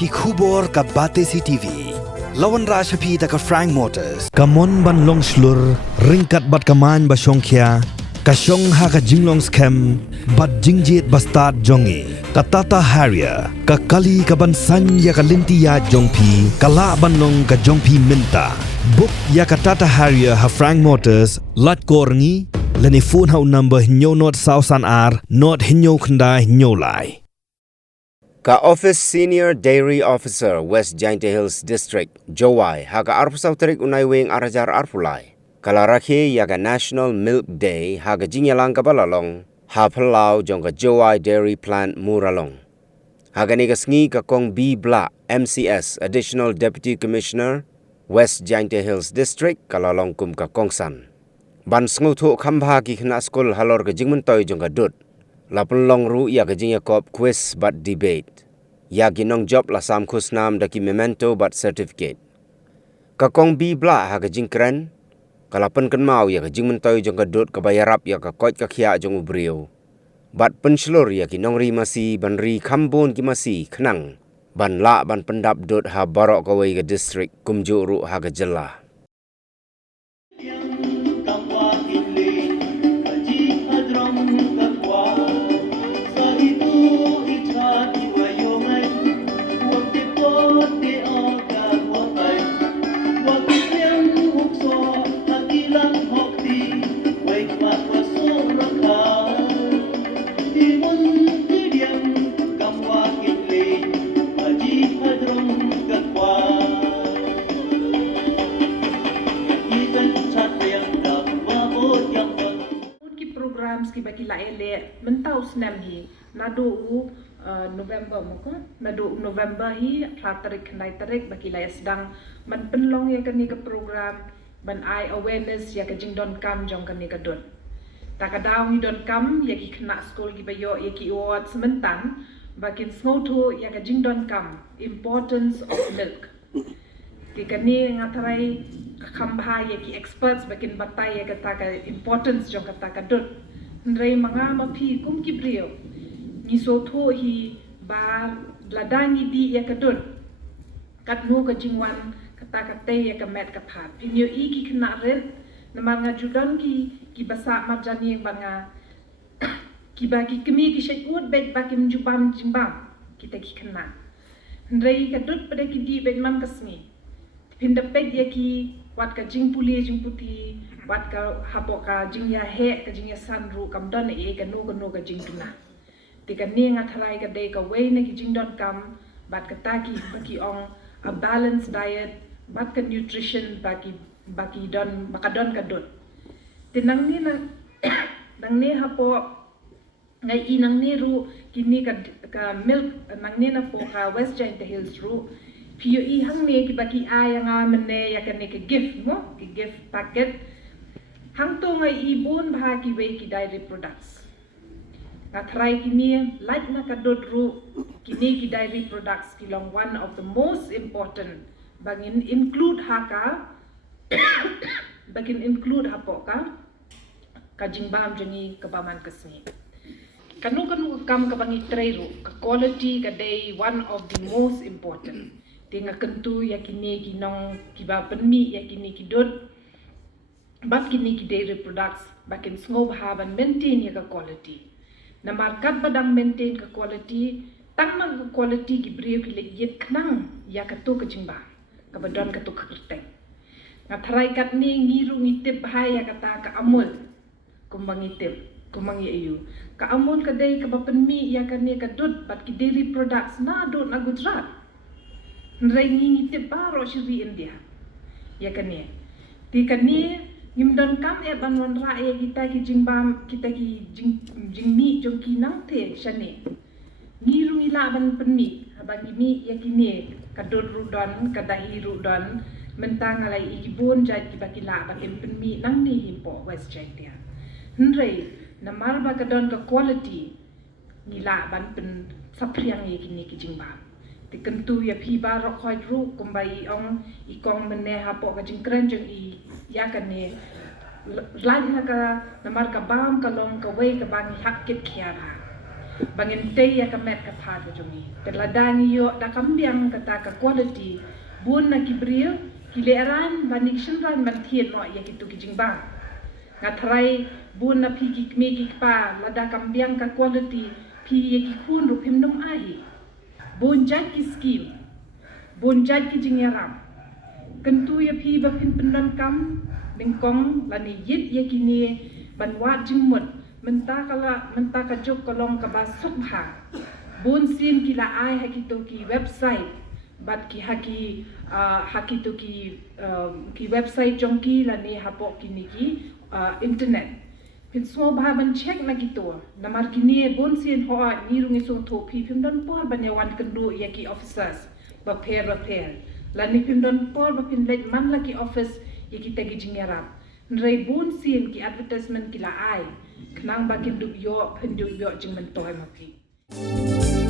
ki khubor ka bate CTV lawan rashapi ta ka Frank Motors kamon ban long slur ringkat bat kaman ba shongkhia ka shong ha ka jinglong scam bat jingjet bastard jongi ka Tata Harrier ka kali ka ban san ya ka lintia jongpi kala ban long ka jongpi minta book ya ka Tata Harrier ha Frank Motors lat korngi leni phone hau number hinyo not sausan ar not hinyo khanda hinyo lai Ka Office Senior Dairy Officer West Jingïakob Hills District Jowai haga arpusaw tarik unay wing arajar arpulai kalaraki yaga National Milk Day haga jingyalang kabalalong hapalau jong ka Jowai Dairy Plant muralong haga nigasngi ka kong B Bla MCS Additional Deputy Commissioner West Jingïakob Hills District kalalong kum ka kongsan Pynsngewthuh khambha ki Khynnah Skul halor ka jingmuntoy jong ka dut Lapun long ru ya ke Jingïakob quiz but debate. Ya ginong job la sam khusnam daki memento but certificate. Kakong bi bla ha ke jingkren. Kalapun kan mau ya ke jingmentoy jong kadut kabayarap ya ke koit kakhia jong ubrio. But penslur ya ginong ri masi ban ri kambon ki masi khnang. Ban la ban pendap dut ha barok kawai ke district kumju ru ha ke jelah. Ki baki la ele mentau snam hi nadu November moko nadu November hi tarik nai tarik baki la sedang man penlong ya kani ke program ban ai awareness ya ke jing don kam jong kani ke don takadaw ni don kam ya ki Khynnah Skul ki bayo ya ki award sementan bakin Pynsngewthuh ya ke jing don kam importance of milk ki kani ngatarai khambha ya ki experts bakin batai ya kata ka importance jong kata ka don Ndrai mga mapi kum kibrio ni sotho hi ba ladangi di ya kadun katno ka jingwan kata kate ya ka met ka phat pinyo I ki Khynnah ren na mga judan ki basa marjani banga ki ba ki kemi ki shekut bet ba kim jubam jimbam kita ki Khynnah ndrai kadut pada ki di bet mam kasmi pindapet ya ki wat ka jingpuli jingputi wat ka hapoka jingya he ka jingya sanru kam don e ka no ka jingtuna tika ni ngatharai ka de ka way na ki jingdon kam bat ka taki baki ong a balanced diet bat ka nutrition baki don bakadon ka dot tinang ni na nang ni hapo ngai inang ni ru kini ka milk nang ni na po ka West Jingïakob Hills ru piyo I hang ni ki baki aya nga mene ya ka ni ka gift mo ki gift packet hang to ngai ibon bha ki we ki dairy products ngatrai kini like na kadot ru kini ki dairy products kilong one of the most important bangin include haka bagin include hapoka kajingbam jeni kabaman kasni kanu kam kabangi trai ru ka quality ka day one of the most important tinga kentu yakini kinong kiba penmi yakini kidot Bat kini ki dairy products bakin sngov haban maintain ya ka quality. Na markat badang maintain ka quality, tang mag quality ki brio ki legyet knang ya ka to ka jingba. Ka badon ka to ka kerteng. Nga tharai kat ni ngiru ngitip hai ya kata ka amul. Kumbang ngitip, kumbang ayu. Ka amul ka day ka bapenmi ya ka ni ka dut bat ki dairy products na dut na Gujarat. Nrai ngitip baro shiri India. Ya ka ni. Ti ka ni Ngimdon kam e banwan ra e kita ki jingbam kita ki jingmi jong ki nang te shane ngiru ila ban penmi abang mi yakini kadon rudon kadahi rudon mentang alai ikibon jat ki bakila bakin penmi nang ni himpo West Jingïakob ndrei namal ba kadon ka quality nila ban pen sapriang yakini ki jingbam tikentu ya phi ba ro khoi ru kumbai ong ikong mene hapo ka jingkren jong I ya kane lain na ka namar ka bam ka long ka way ka bang hak kit kya ba bangin te ya kamet ka pha ka jongi peladang yo da kambiang kata ka quality bun na kibril kileran banik shinran man thien no ya kitu kijingba ngatrai bun na phi ki me ki pa lada kambiang ka quality phi ya ki khun ru phimdom ahi bun jat ki skill bun jat ki jingyaram kentu ya phi ba phin pendan kam bengkong lani yit ya kini ban wat jingmut menta ka jok kolong ka basuk ha bun sin kila ai hakito ki website bat ki hakito ki website jongki lani hapo kini ki internet pin so ba ban check na kito namar kini bun sin ho ni rungi so tho phi phim don por ban yawan kendu ya ki officers ba pair lani phim don por ba pin let man la ki office ya kita gi jingyaram nrei bun sin ki advertisement kila ai knang ba ki dub yo phin dub yo jing man toy ma phi